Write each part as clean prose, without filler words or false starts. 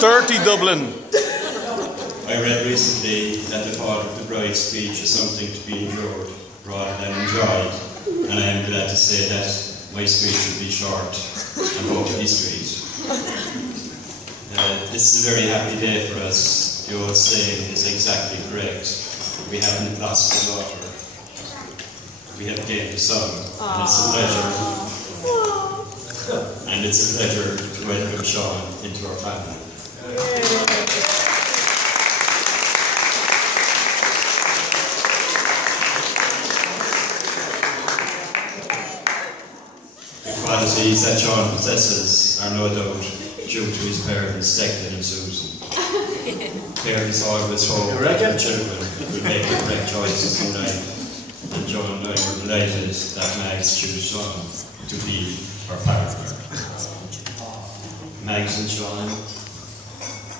30 Dublin. I read recently that the thought of the bride's speech is something to be endured rather than enjoyed, and I am glad to say that my speech will be short and hopefully sweet. This is a very happy day for us. The old saying is exactly correct. We haven't lost a daughter. We have gained a son, and it's a pleasure. And it's a pleasure to welcome Sean into our family. The qualities that Sean possesses are no doubt due to his parents, Declan and Susan. Parents always hope that their children will make the correct choices in life, and John and I were delighted that Mags chose Sean to be our partner. Mags and Sean,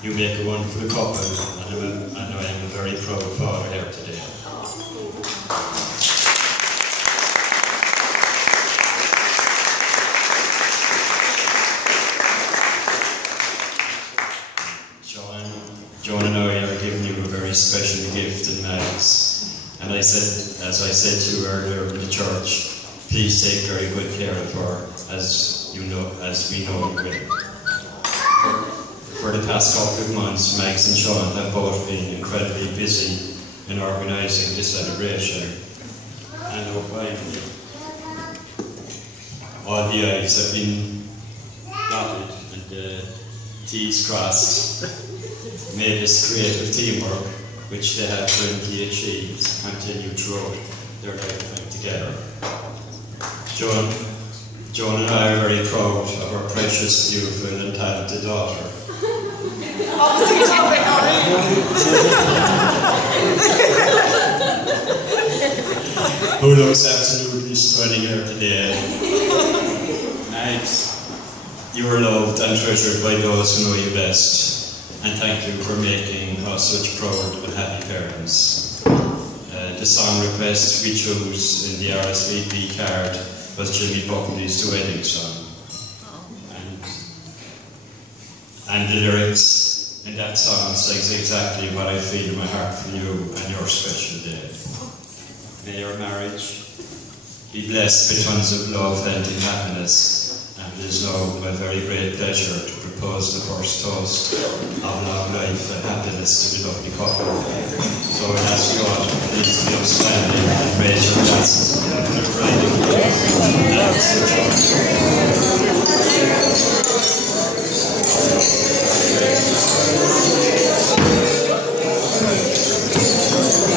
you make a wonderful couple, and I am a very proud father here today. John and I are giving you a very special gift in Mags, and as I said to you earlier in the church, please take very good care of her, as we know you will. For the past couple of months, Mags and Sean have both been incredibly busy in organising this celebration, and all the I's have been dotted and the T's crossed. Made this creative teamwork, which they have currently achieved, continue throughout their lifetime together. Joan and I are very proud of our precious, beautiful and talented daughter. Who looks absolutely stunning here today. Mags, you are loved and treasured by those who know you best. And thank you for making us such proud and happy parents. The song request we chose in the RSVP card was Jimmy Buckley's The Wedding Song. And the lyrics in that song says exactly what I feel in my heart for you and your special day. May your marriage be blessed with tons of love, health and happiness. And it is now my very great pleasure to propose the first toast of long life and happiness to the lovely couple. So I ask you all to please be upstanding and raise your glasses to the bride and groom.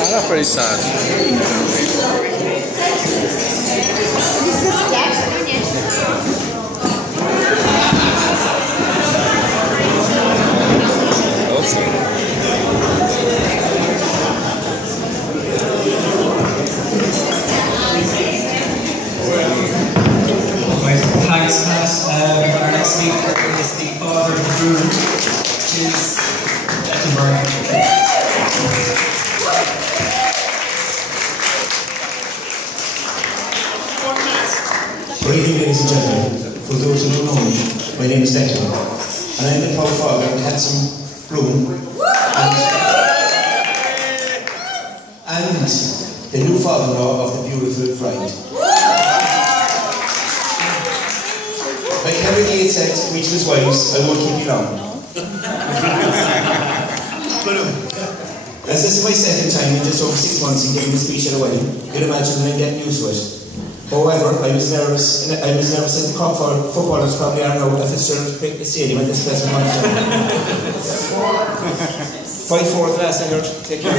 That's pretty sad. Thanks, Matt. Our next speaker is the father of the groom, which is Edinburgh. Good evening, ladies and gentlemen. For those who don't know me, my name is Declan, and I am the proud father of the handsome groom and the new father-in-law of the beautiful bride. Like Henry VIII said to each of his wives, I won't keep you long. As this is my second time in just over 6 months in giving a speech at a wedding, you can imagine that I'm getting used to it. However, I was nervous as the footballers probably are now at Fitzgerald Stadium at this present moment. 5-4 last I heard. Take care.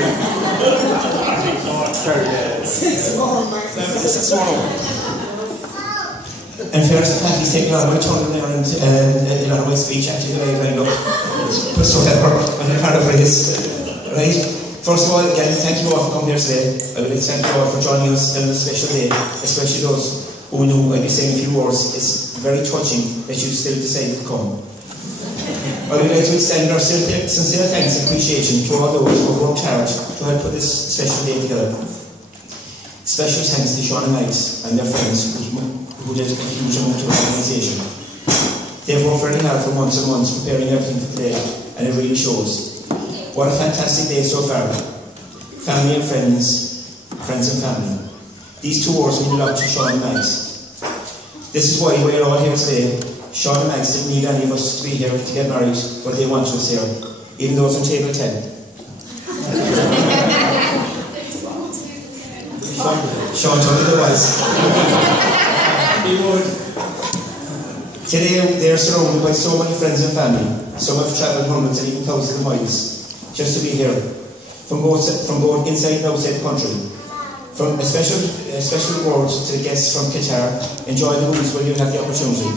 6 more. In fairness, Patty's taking on my tongue there and a lot of my speech actually the way I lined up. So whatever, I'm part of this. Right? First of all, again, thank you all for coming here today. I would like to thank you all for joining us on this special day, especially those who knew I'd be saying a few words. It's very touching that you still decided to come. I would like to extend our sincere thanks and appreciation to all those who have worked hard to help put this special day together. Special thanks to Sean and Mags and their friends who did a huge amount of organisation. They've worked very hard for months and months preparing everything for today, and it really shows. What a fantastic day so far. Family and friends and family. These two words mean a lot to Sean and Max. This is why we're all here today. Sean and Max didn't need any of us to be here to get married, but they wanted us here, even though it's on table 10. Sean told me there was. Today they are surrounded by so many friends and family. Some have travelled hundreds and even thousands of miles just to be here. From both inside and outside the country. From a special reward to the guests from Qatar. Enjoy the movies when you have the opportunity.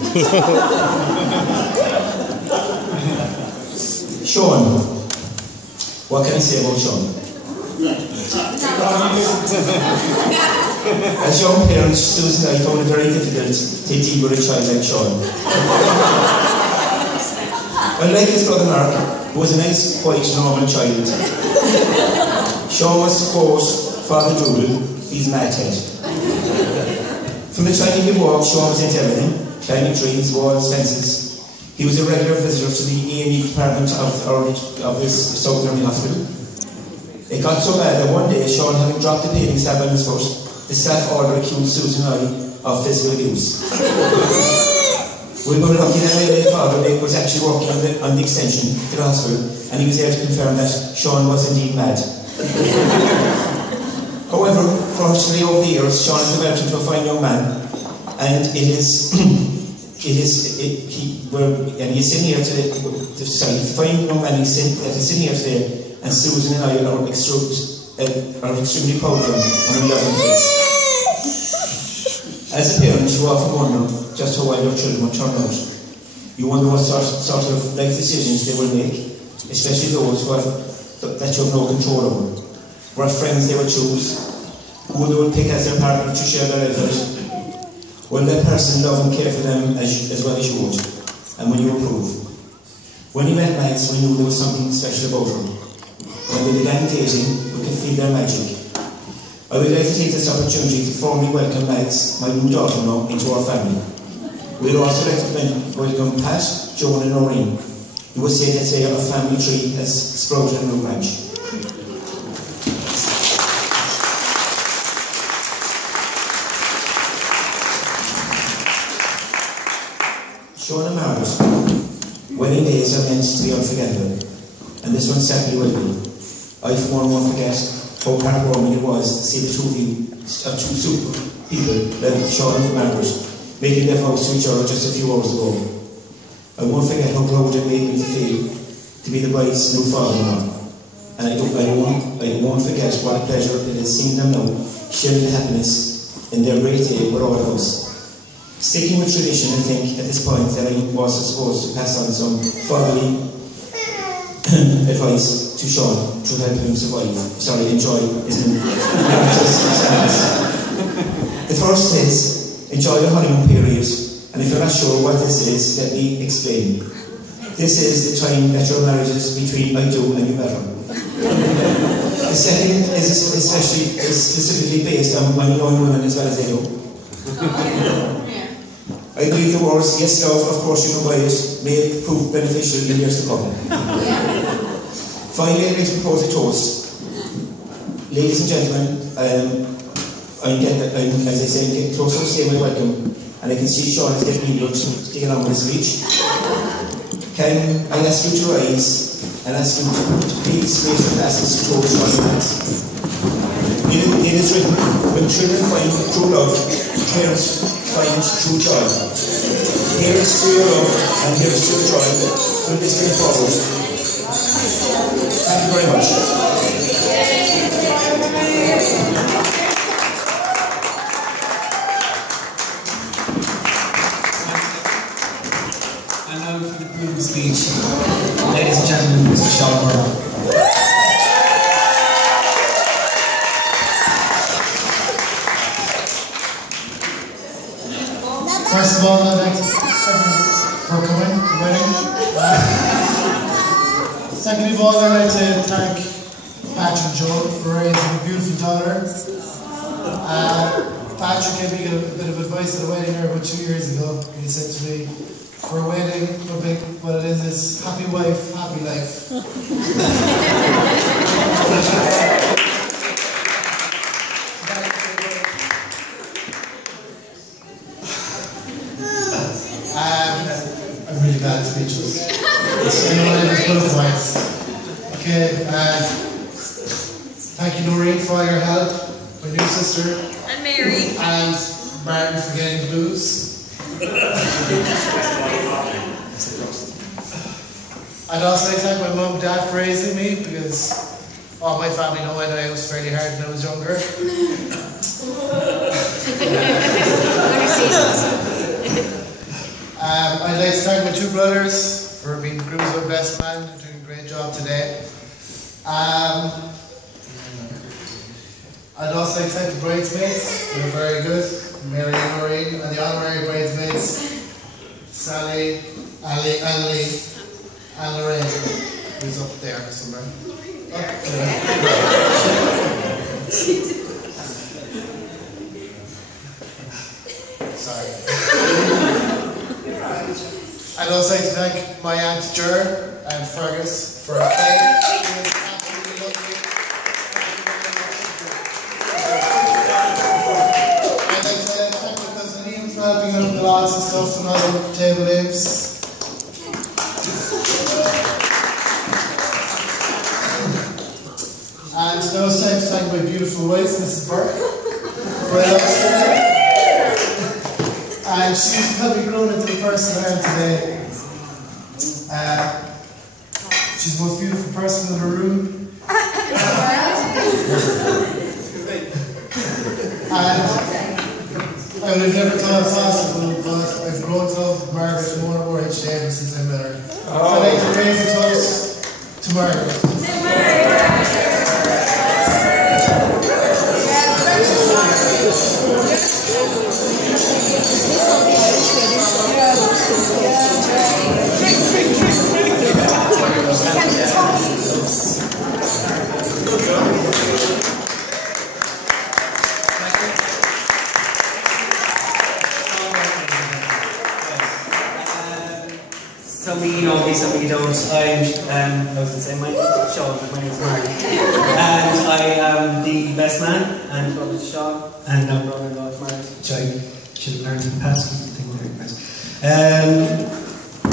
Sean, what can I say about Sean? As young parents, Susan and I found it very difficult to deal with a child like Sean. Unlike his brother Mark, who was a nice, quiet, normal child, Sean was, of course, Father Doodle, he's madhead. From the time he could walk, Sean was into everything, climbing trees, walls, fences. He was a regular visitor to the A&E department of his Southern Army Hospital. It got so bad that one day, Sean, having dropped the paving slab on his foot, the staff order accused Susan and I of physical abuse. We were lucky that my late father, Nick, was actually working on the extension to the hospital, and he was there to confirm that Sean was indeed mad. However, fortunately over the years, Sean has developed into a fine young man, and he's sitting here today. Fine young man, he's sitting here today. And Susan and I are extremely proud of him, and we love him for this. As a parent, you often wonder just how well your children will turn out. You wonder what sort of life decisions they will make, especially those that you have no control over. What friends they will choose, who they will pick as their partner to share their life with. Will that person love and care for them as well as you would? And will you approve? When we met Max, we knew there was something special about her. When they began dating, we could feel their magic. I would like to take this opportunity to formally welcome Max, my new daughter-in-law, into our family. We would also like to welcome Pat, Joan and Noreen. You would say that today our family tree has sprouted a new branch. Sean and Margaret, wedding days are meant to be unforgettable, and this one certainly will be. I for one won't forget how heartwarming it was to see the two super people like Sean and Margaret making their vows to each other just a few hours ago. I won't forget how proud it made me to feel to be the bride's new father-in-law. And I won't forget what a pleasure it has seen them now sharing the happiness in their great day with all of us. Sticking with tradition, I think at this point that I was supposed to pass on some fatherly advice to Sean to help him enjoy his new The first is, enjoy your honeymoon period, and if you're not sure what this is, let me explain. This is the time that your marriage is between I do and you better. The second is specifically based on young women as well as they do. I believe the words, yes love, of course you can buy it, may prove beneficial in years to come. Finally, I'd like to propose a toast. Ladies and gentlemen, as I say, I'm getting closer to saying my welcome, and I can see Sean is getting eager to get on with his speech. Can I ask you to rise and ask you to please raise your glasses to Sean and Max. It is written, when children find true love, parents find true joy. Here is to your love, and here is to your joy. So let's bring it forward. Thank you very much. And now for the groom speech. Ladies and gentlemen, Mr. Sean Murray. First of all, I'd like to thank everyone for coming to the wedding. Second of all, I'd like to thank Patrick and Joel for raising a beautiful daughter. Patrick gave me a bit of advice at a wedding there about 2 years ago. He said to me, for a wedding, what it is happy wife, happy life. I'm really bad at speeches. I know I just both points. Okay, thank you Noreen for all your help, my new sister. And Mary. And Martin for getting blues. I'd also like to thank my mum and dad for raising me, because all my family know I know I was fairly hard when I was younger. I'd like to thank my two brothers for being grooms of best man and doing a great job today. I'd also like to thank the bridesmaids, they were very good, Mary and Noreen, and the honorary bridesmaids, Sally, Ali, Annalie, and Lorraine, who's up there somewhere. Sorry. I'd also like to thank my Aunt Ger and Fergus for a cake. It was absolutely lovely. I'd like to thank my cousin Liam for helping out with the lads and stuff and all the table names. And now it's time to thank my beautiful wife, Mrs. Burke, for today. And she's probably grown into the person I am today. She's the most beautiful person in the room. And I would have never thought it possible, but I've grown to love Margaret more and more each day ever since I met her. So I'd like to raise a toast to Margaret. Some of you know me, some of you don't. I was going to say, my name is Sean, but my name is Mark. And I am the best man and brother to Sean, and now brother-in-law to Mark, which I should have learned in the past.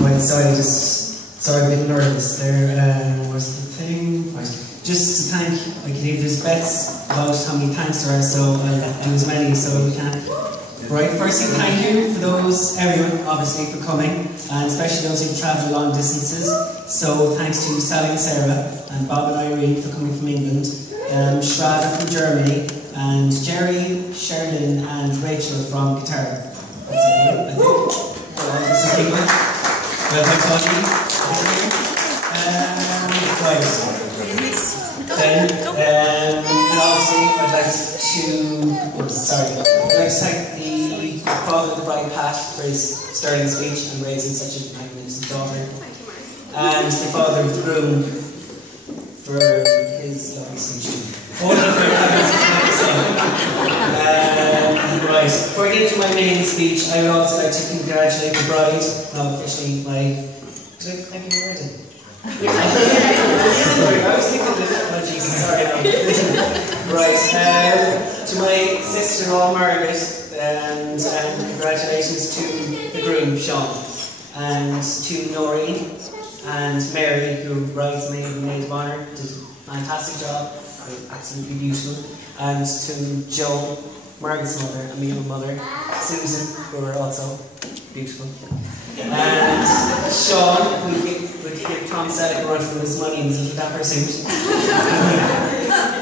Right, sorry, a bit nervous there. Was the thing? Right. Just to thank, I can leave there's bets about how many thanks there are, so I'll do as many so we can. Right, firstly, thank you for everyone, obviously, for coming, and especially those who travel long distances. So thanks to Sally and Sarah, and Bob and Irene for coming from England, Shraddha from Germany, and Jerry, Sherlyn, and Rachel from Qatar. That's it, I think. This is England. Well, thanks all you. Right. Then, and obviously, I'd like to thank the father of the bride, Pat, for his sterling speech and raising such a magnificent daughter, and the father of the groom for his lovely speech. All of them for having right, before I get into my main speech, I would also like to congratulate the bride, now officially my. Thank you already. Sorry, I was thinking this. Oh Jesus, sorry. Right, to my sister-in-law Margaret, and congratulations to the groom Sean, and to Noreen and Mary, who bridesmaid and maid of honour, did a fantastic job, absolutely beautiful, and to Joe, Margaret's mother, and my own mother, Susan, who were also beautiful. And Sean, who gave Tom Selleck a run for his money in his that pursuit.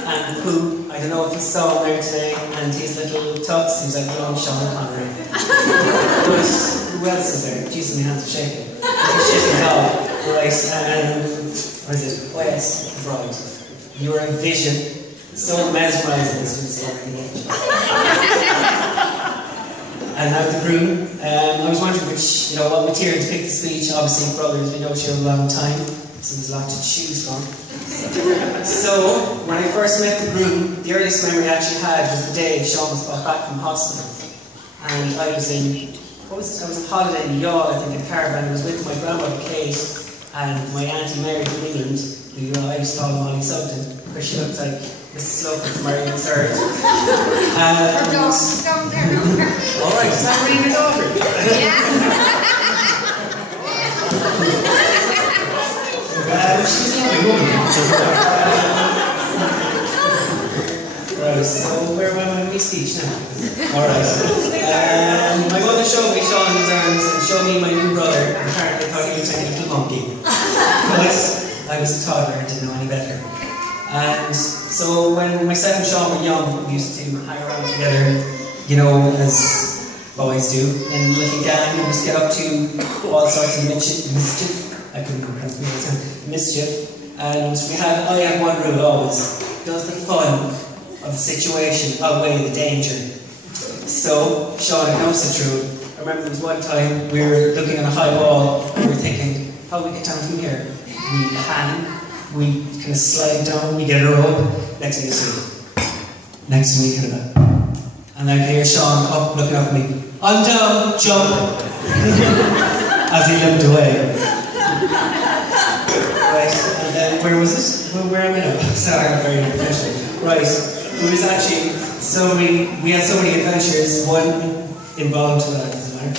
And Pooh, I don't know if you saw him there today, and his little tux, he's like young Sean Connery. But who else is there? Jesus, my hands are shaking. He's shaking dog. Right, what is it? Oh yes, the bride. You are a vision, so mesmerising as to discover the age. And now the groom. I was wondering what material to pick the speech. Obviously, brothers, we know each other a long time, so there's a lot to choose from. So, when I first met the groom, the earliest memory I actually had was the day Sean was brought back from hospital. And I was in what was it? I was on holiday in Youghal, I think, in Caravan. I was with my grandmother Kate and my auntie Mary from England, who I used to call Molly Sugden, because she looked like Mrs. Sloper from Mary and Third. Alright, is that really your daughter? She's not my woman. Right, so where am I in my speech now? Alright. My mother showed me Sean in his arms and showed me my new brother, and apparently thought he was a little monkey. But I was a toddler and didn't know any better. And so when myself and Sean were young, we used to hang around together, you know, as boys do, in a little gang. We used to get up to all sorts of mischief. I couldn't remember mischief. And I had one rule always: does the fun of the situation outweigh the danger? So Sean had no such rule. I remember there was one time we were looking on a high wall and we were thinking, how do we get down from here? We hang, we kind of slide down, we get a rope. Next thing you see, next thing we kind of, and I hear Sean up looking up at me. I'm down, jump, as he limped away. Right, and then where was it? Well, where am I now? Sorry, I'm very unprofessional. Right, it was actually we had so many adventures. One involved doesn't matter.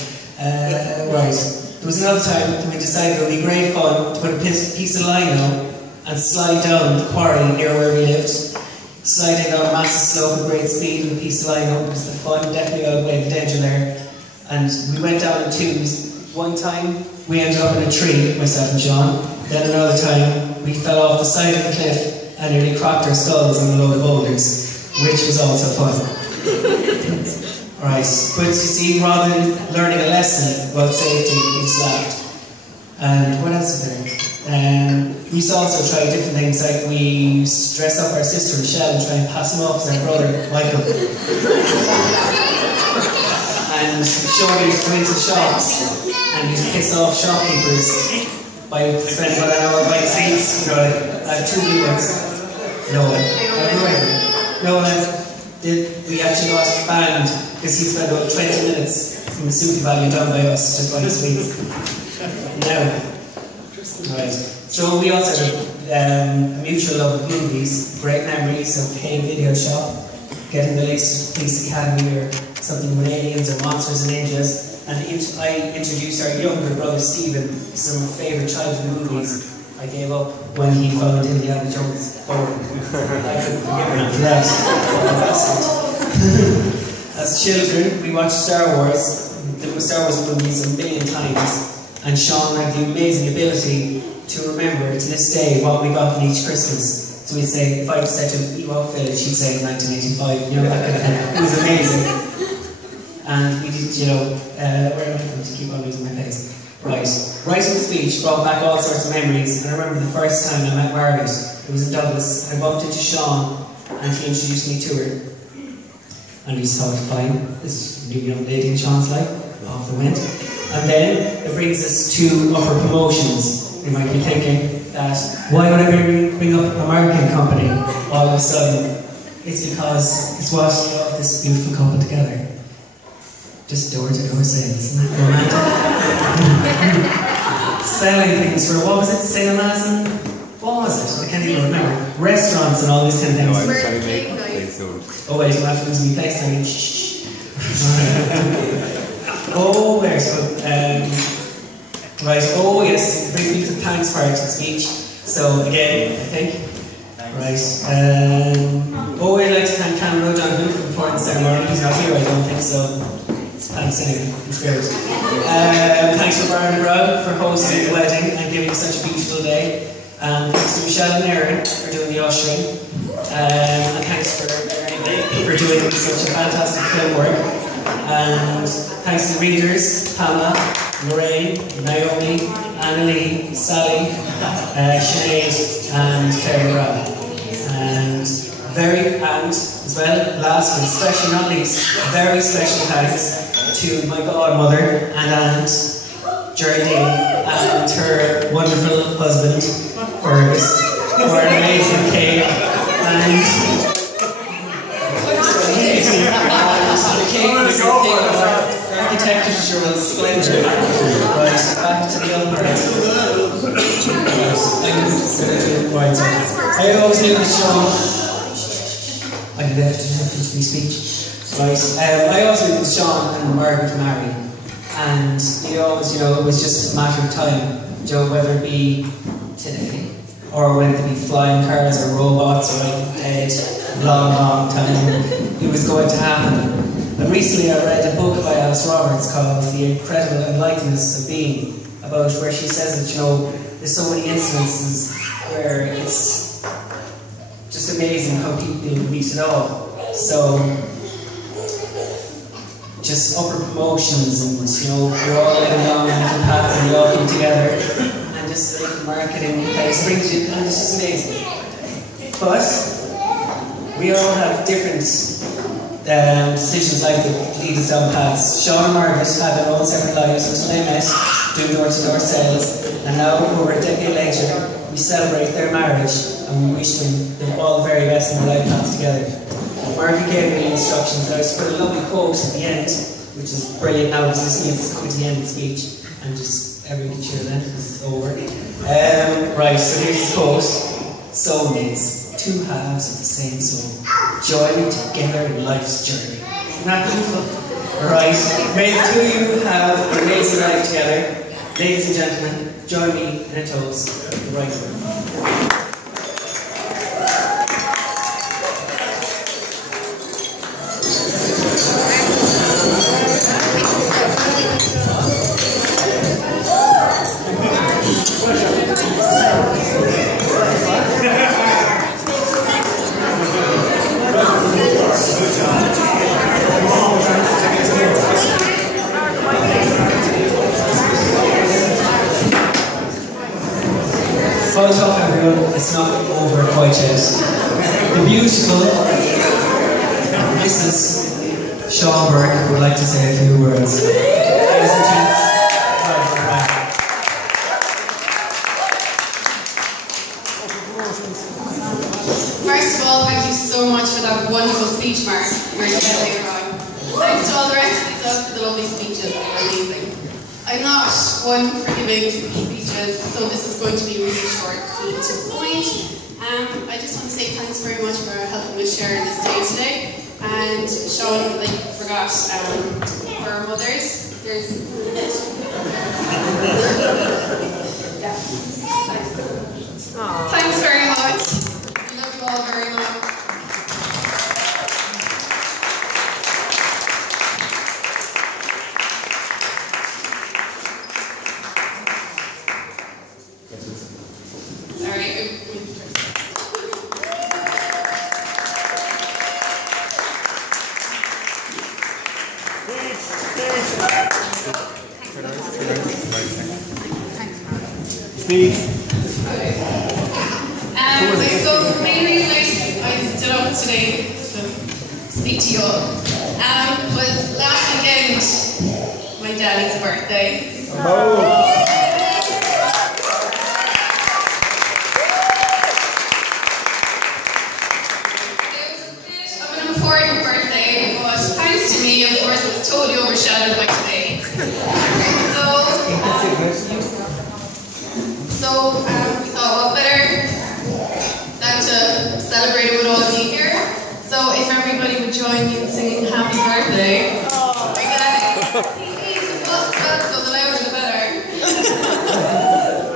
Right, there was another time we decided it would be great fun to put a piece of lino and slide down the quarry near where we lived. Sliding down a massive slope at great speed with a piece of lino because the fun definitely outweighed the danger there. And we went down in twos. One time we ended up in a tree, myself and Sean. Then another time we fell off the side of the cliff and nearly cracked our skulls on a load of boulders, which was also fun. Right, but you see, rather than learning a lesson about safety, we just laughed. And what else is there? We used to also try different things, like we used to dress up our sister Michelle and try and pass him off as our brother Michael. And Sean used to go into shops and used to piss off shopkeepers by spending about an hour buying seats. You know, like, I have 2 new ones. We actually lost a band because he spent about 20 minutes from the Suki Valley down by us just buying sweets. Now, right. So we also had a mutual love of movies, great memories of paying video shop, getting the latest Police Academy or something with aliens or monsters and ninjas. And I introduced our younger brother Stephen to some of my favourite childhood movies. I gave up when he found Indiana Jones boring. I couldn't forgive him for that. As children, we watched Star Wars movies a million times, and Sean had the amazing ability to remember to this day what we got in each Christmas. So we'd say, if I said to Ewok Village, he'd say 1985, you know, that kind of thing. It was amazing. And we did, you know, where am I going to keep on losing my pace? Right. Writing the speech brought back all sorts of memories, and I remember the first time I met Margaret. It was in Douglas. I bumped into Sean, and he introduced me to her. And we thought, fine, this new young lady in Sean's life, off we went. And then it brings us to upper promotions. You might be thinking that, why would I bring up a marketing company all of a sudden? It's because it's what this beautiful couple together. Just door-to-door sales, isn't that romantic? Selling things for, what was it, cinemas and, what was it? I can't even remember. Restaurants and all these kind of things. Oh wait, I'm after losing my place now. Oh, where? So, right, oh yes, it brings me to the thanks part of the speech. So again, I think, right, oh, I'd like to thank Cameron O'Donoghue for the important ceremony. He's not here, I don't think, so thanks anyway, in spirit. Thanks to Brian McGraw for hosting the wedding and giving such a beautiful day. Thanks to Michelle and Erin for doing the ushering. And thanks for doing such a fantastic film work. And thanks to the readers, Pamela, Lorraine, Naomi, Annalie, Sally, Sinead, and Claire Brown. And as well, last but especially not least, very special thanks to my godmother and aunt, Geraldine, and her wonderful husband, Fergus, for an amazing cake. And the cake was architect of natural splendor. Right, back to the young part. Right, I always knew that Sean. I did that to finish my speech. Right, I always knew that Sean and Margaret married. And you always, it was just a matter of time, whether it be today, or whether it be flying cars or robots or dead, long time, it was going to happen. And recently I read a book by Alice Roberts called The Incredible Unlikeliness of Being, about where she says that, there's so many instances where it's just amazing how people meet it all. So, just upper promotions and, we're all living along different paths and we all come together and just like marketing kind of brings you, and it's just amazing. But, we all have different decisions like that lead us down paths. Sean and Margaret had their own separate lives until they met, doing door-to-door sales, and now, over a decade later, we celebrate their marriage and we wish them all the very best in their life paths together. Margaret gave me the instructions, and I just put a lovely quote at the end, which is brilliant now, because this means it's coming to the end of the speech, and just everyone can cheer then, because it's over. Right, so here's the quote. Soulmates, two halves of the same soul, joining together in life's journey. Isn't that beautiful? Right, may the two of you have an amazing life together. Ladies and gentlemen, join me in a toast of the right word. First off, everyone, it's not over quite yet. The beautiful Mrs. Sean Burke would like to say a few words. Ladies and gents, first of all, thank you so much for that wonderful speech, Mark. You're definitely wrong. Thanks to all the rest of you for the lovely speeches. They were amazing. I'm not one for giving speeches, so this is going to be really short, sweet to the point. I just want to say thanks very much for helping us share this day today. And Sean, forgot for our mothers. There's yeah. Thanks very much. We love you all very much. So the main reason I stood up today to speak to you all was last weekend, my daddy's birthday. It was a bit of an important birthday, but thanks to me, of course, it was totally overshadowed by today. So we thought, what better than to celebrate it with all of you here. So if everybody would join me in singing Happy Birthday. Oh, my daddy. So the louder the better.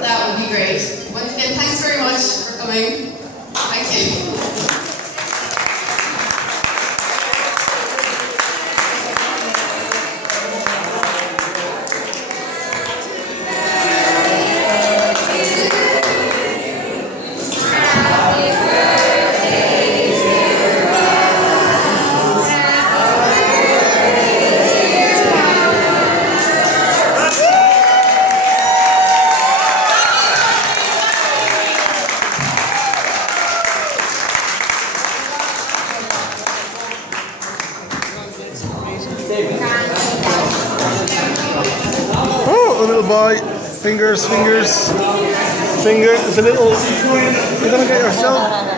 That would be great. Once again, thanks very much for coming. Thank you. Oh, a little boy. Fingers. Finger. It's a little. You're gonna get yourself.